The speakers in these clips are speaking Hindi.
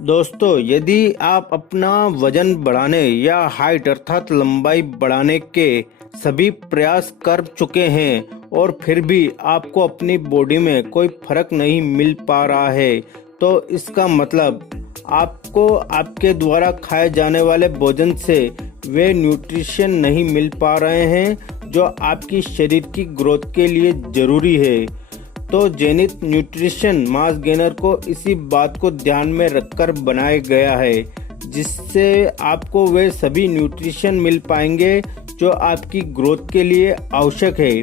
दोस्तों, यदि आप अपना वजन बढ़ाने या हाइट अर्थात लंबाई बढ़ाने के सभी प्रयास कर चुके हैं और फिर भी आपको अपनी बॉडी में कोई फर्क नहीं मिल पा रहा है, तो इसका मतलब आपको आपके द्वारा खाए जाने वाले भोजन से वे न्यूट्रिशन नहीं मिल पा रहे हैं जो आपकी शरीर की ग्रोथ के लिए जरूरी है। तो जेनिथ न्यूट्रिशन मास गेनर को इसी बात को ध्यान में रखकर बनाया गया है, जिससे आपको वे सभी न्यूट्रिशन मिल पाएंगे जो आपकी ग्रोथ के लिए आवश्यक है।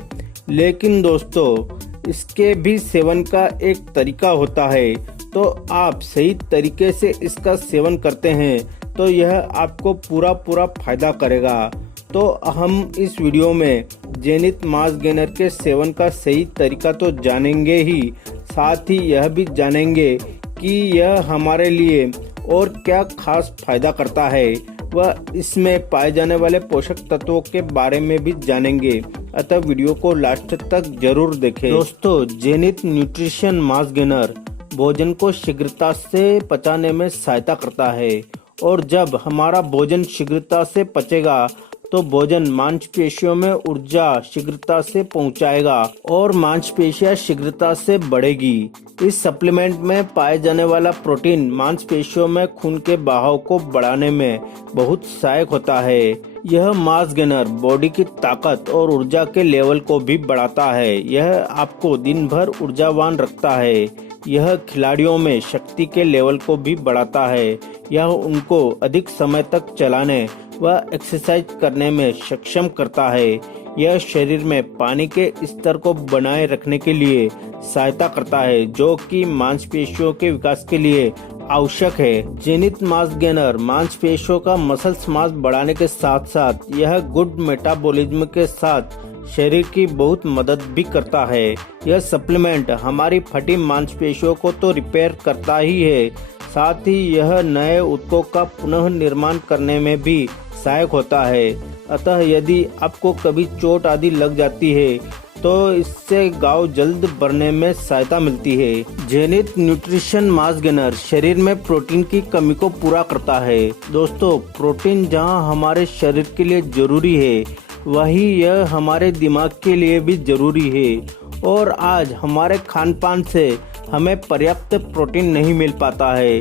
लेकिन दोस्तों, इसके भी सेवन का एक तरीका होता है, तो आप सही तरीके से इसका सेवन करते हैं तो यह आपको पूरा फायदा करेगा। तो हम इस वीडियो में जेनिथ मास गेनर के सेवन का सही तरीका तो जानेंगे ही, साथ ही यह भी जानेंगे कि यह हमारे लिए और क्या खास फायदा करता है, वह इसमें पाए जाने वाले पोषक तत्वों के बारे में भी जानेंगे। अतः वीडियो को लास्ट तक जरूर देखें। दोस्तों, जेनिथ न्यूट्रिशन मास गेनर भोजन को शीघ्रता से पचाने में सहायता करता है, और जब हमारा भोजन शीघ्रता से पचेगा तो भोजन मांसपेशियों में ऊर्जा शीघ्रता से पहुंचाएगा और मांसपेशियां शीघ्रता से बढ़ेगी। इस सप्लीमेंट में पाए जाने वाला प्रोटीन मांसपेशियों में खून के बहाव को बढ़ाने में बहुत सहायक होता है। यह मास गेनर बॉडी की ताकत और ऊर्जा के लेवल को भी बढ़ाता है। यह आपको दिन भर ऊर्जावान रखता है। यह खिलाड़ियों में शक्ति के लेवल को भी बढ़ाता है। यह उनको अधिक समय तक चलाने व एक्सरसाइज करने में सक्षम करता है। यह शरीर में पानी के स्तर को बनाए रखने के लिए सहायता करता है, जो कि मांसपेशियों के विकास के लिए आवश्यक है। जेनिथ मास गेनर मांसपेशियों का मसल्स मास बढ़ाने के साथ साथ यह गुड मेटाबॉलिज्म के साथ शरीर की बहुत मदद भी करता है। यह सप्लीमेंट हमारी फटी मांसपेशियों को तो रिपेयर करता ही है, साथ ही यह नए ऊतकों का पुनः निर्माण करने में भी सहायक होता है। अतः यदि आपको कभी चोट आदि लग जाती है तो इससे घाव जल्द भरने में सहायता मिलती है। जेनिथ न्यूट्रिशन मास गेनर शरीर में प्रोटीन की कमी को पूरा करता है। दोस्तों, प्रोटीन जहां हमारे शरीर के लिए जरूरी है, वही यह हमारे दिमाग के लिए भी जरूरी है, और आज हमारे खान पान से हमें पर्याप्त प्रोटीन नहीं मिल पाता है।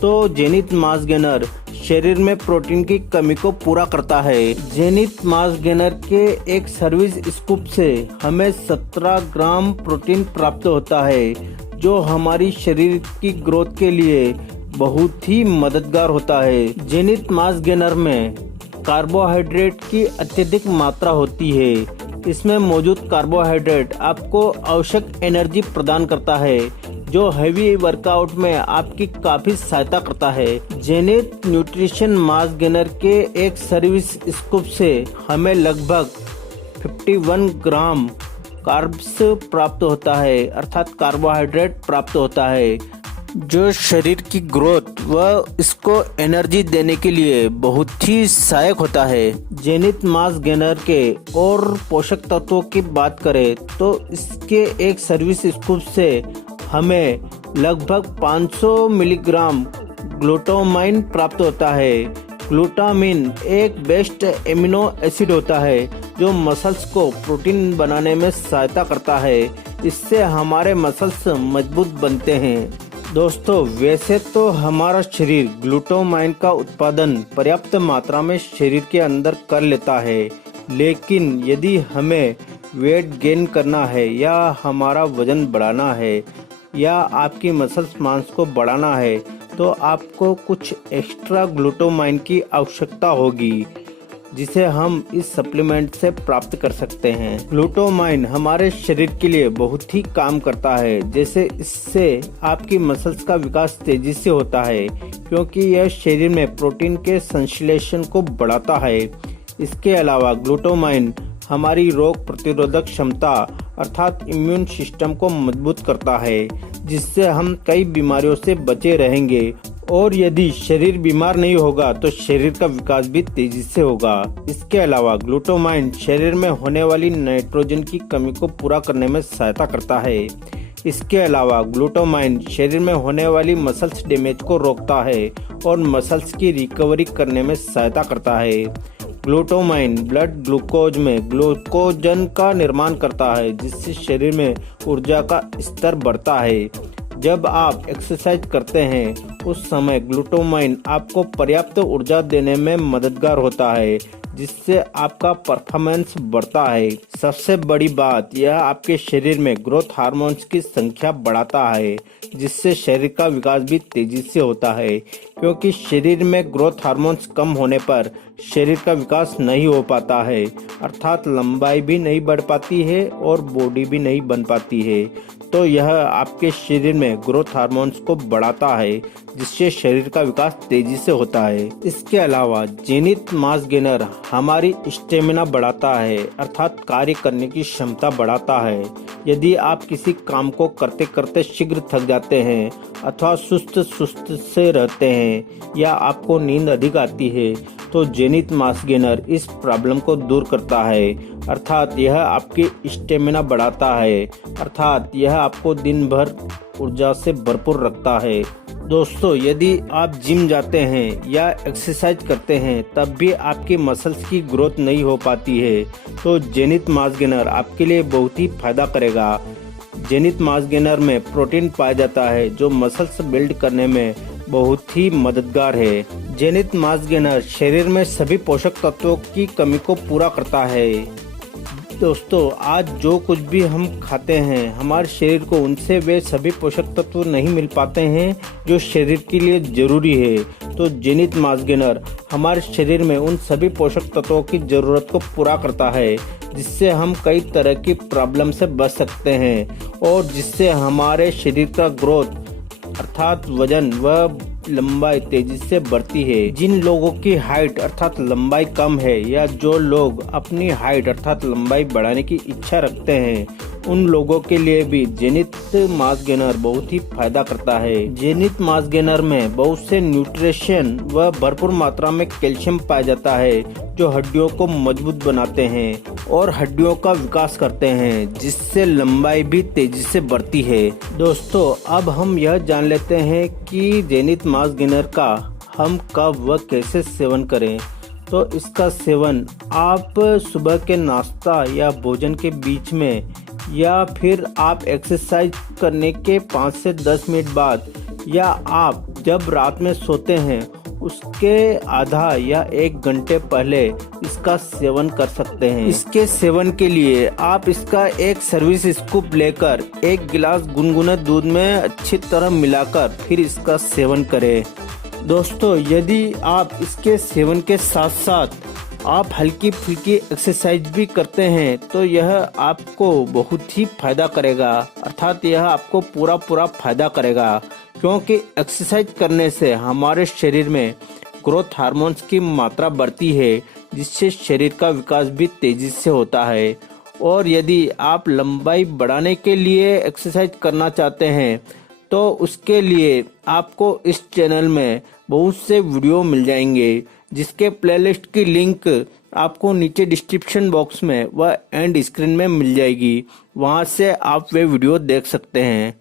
तो जेनिथ मास गेनर शरीर में प्रोटीन की कमी को पूरा करता है। जेनिथ मास गेनर के एक सर्विस स्कूप से हमें 17 ग्राम प्रोटीन प्राप्त होता है, जो हमारी शरीर की ग्रोथ के लिए बहुत ही मददगार होता है। जेनिथ मास गेनर में कार्बोहाइड्रेट की अत्यधिक मात्रा होती है। इसमें मौजूद कार्बोहाइड्रेट आपको आवश्यक एनर्जी प्रदान करता है, जो हैवी वर्कआउट में आपकी काफी सहायता करता है। जेनिथ न्यूट्रिशन मास गेनर के एक सर्विस स्कूप से हमें लगभग 51 ग्राम कार्ब्स प्राप्त होता है, अर्थात कार्बोहाइड्रेट प्राप्त है, जो शरीर की ग्रोथ व इसको एनर्जी देने के लिए बहुत ही सहायक होता है। जेनिथ मास गेनर के और पोषक तत्वों की बात करें तो इसके एक सर्विस स्कूप से हमें लगभग 500 मिलीग्राम ग्लूटामाइन प्राप्त होता है। ग्लूटामिन एक बेस्ट एमिनो एसिड होता है, जो मसल्स को प्रोटीन बनाने में सहायता करता है। इससे हमारे मसल्स मजबूत बनते हैं। दोस्तों, वैसे तो हमारा शरीर ग्लूटामाइन का उत्पादन पर्याप्त मात्रा में शरीर के अंदर कर लेता है, लेकिन यदि हमें वेट गेन करना है या हमारा वजन बढ़ाना है या आपकी मसल्स मांस को बढ़ाना है, तो आपको कुछ एक्स्ट्रा ग्लूटामाइन की आवश्यकता होगी, जिसे हम इस सप्लीमेंट से प्राप्त कर सकते हैं। ग्लूटामाइन हमारे शरीर के लिए बहुत ही काम करता है, जैसे इससे आपकी मसल्स का विकास तेजी से होता है, क्योंकि यह शरीर में प्रोटीन के संश्लेषण को बढ़ाता है। इसके अलावा ग्लूटामाइन हमारी रोग प्रतिरोधक क्षमता अर्थात इम्यून सिस्टम को मजबूत करता है, जिससे हम कई बीमारियों से बचे रहेंगे, और यदि शरीर बीमार नहीं होगा तो शरीर का विकास भी तेजी से होगा। इसके अलावा ग्लूटामाइन शरीर में होने वाली नाइट्रोजन की कमी को पूरा करने में सहायता करता है। इसके अलावा ग्लूटामाइन शरीर में होने वाली मसल्स डैमेज को रोकता है और मसल्स की रिकवरी करने में सहायता करता है। ग्लूटामाइन ब्लड ग्लूकोज में ग्लूकोजन का निर्माण करता है, जिससे शरीर में ऊर्जा का स्तर बढ़ता है। जब आप एक्सरसाइज करते हैं उस समय ग्लूटामाइन आपको पर्याप्त ऊर्जा देने में मददगार होता है, जिससे आपका परफॉर्मेंस बढ़ता है। सबसे बड़ी बात यह आपके शरीर में ग्रोथ हार्मोन्स की संख्या बढ़ाता है, जिससे शरीर का विकास भी तेजी से होता है, क्योंकि शरीर में ग्रोथ हार्मोन्स कम होने पर शरीर का विकास नहीं हो पाता है, अर्थात लंबाई भी नहीं बढ़ पाती है और बॉडी भी नहीं बन पाती है। तो यह आपके शरीर में ग्रोथ हार्मोन्स को बढ़ाता है, जिससे शरीर का विकास तेजी से होता है। इसके अलावा जेनिथ मास गेनर हमारी स्टेमिना बढ़ाता है, अर्थात कार्य करने की क्षमता बढ़ाता है। यदि आप किसी काम को करते करते शीघ्र थक जाते हैं अथवा सुस्त से रहते हैं या आपको नींद अधिक आती है, तो जेनिथ मास गेनर इस प्रॉब्लम को दूर करता है, अर्थात यह आपकी स्टेमिना बढ़ाता है, अर्थात यह आपको दिन भर ऊर्जा से भरपूर रखता है। दोस्तों, यदि आप जिम जाते हैं या एक्सरसाइज करते हैं तब भी आपकी मसल्स की ग्रोथ नहीं हो पाती है, तो जेनिथ मास गेनर आपके लिए बहुत ही फायदा करेगा। जेनिथ मास गेनर में प्रोटीन पाया जाता है, जो मसल्स बिल्ड करने में बहुत ही मददगार है। जेनिथ मास गेनर शरीर में सभी पोषक तत्वों की कमी को पूरा करता है। दोस्तों, आज जो कुछ भी हम खाते हैं हमारे शरीर को उनसे वे सभी पोषक तत्व नहीं मिल पाते हैं जो शरीर के लिए जरूरी है। तो जेनिथ मास गेनर हमारे शरीर में उन सभी पोषक तत्वों की जरूरत को पूरा करता है, जिससे हम कई तरह की प्रॉब्लम से बच सकते हैं और जिससे हमारे शरीर का ग्रोथ अर्थात वजन व लंबाई तेजी से बढ़ती है। जिन लोगों की हाइट अर्थात लंबाई कम है या जो लोग अपनी हाइट अर्थात लंबाई बढ़ाने की इच्छा रखते हैं, उन लोगों के लिए भी जेनिथ मास गेनर बहुत ही फायदा करता है। जेनिथ मास गेनर में बहुत से न्यूट्रिशन व भरपूर मात्रा में कैल्शियम पाया जाता है, जो हड्डियों को मजबूत बनाते हैं और हड्डियों का विकास करते हैं, जिससे लंबाई भी तेजी से बढ़ती है। दोस्तों, अब हम यह जान लेते हैं कि जेनिथ मास गेनर का हम कब व कैसे सेवन करें। तो इसका सेवन आप सुबह के नाश्ता या भोजन के बीच में या फिर आप एक्सरसाइज करने के 5 से 10 मिनट बाद या आप जब रात में सोते हैं उसके आधा या 1 घंटे पहले इसका सेवन कर सकते हैं। इसके सेवन के लिए आप इसका एक सर्विस स्कूप लेकर 1 गिलास गुनगुने दूध में अच्छी तरह मिलाकर फिर इसका सेवन करें। दोस्तों, यदि आप इसके सेवन के साथ साथ आप हल्की फुल्की एक्सरसाइज भी करते हैं तो यह आपको बहुत ही फायदा करेगा, अर्थात यह आपको पूरा फायदा करेगा, क्योंकि एक्सरसाइज करने से हमारे शरीर में ग्रोथ हार्मोन्स की मात्रा बढ़ती है, जिससे शरीर का विकास भी तेजी से होता है। और यदि आप लंबाई बढ़ाने के लिए एक्सरसाइज करना चाहते हैं तो उसके लिए आपको इस चैनल में बहुत से वीडियो मिल जाएंगे, जिसके प्लेलिस्ट की लिंक आपको नीचे डिस्क्रिप्शन बॉक्स में व एंड स्क्रीन में मिल जाएगी। वहां से आप वे वीडियो देख सकते हैं।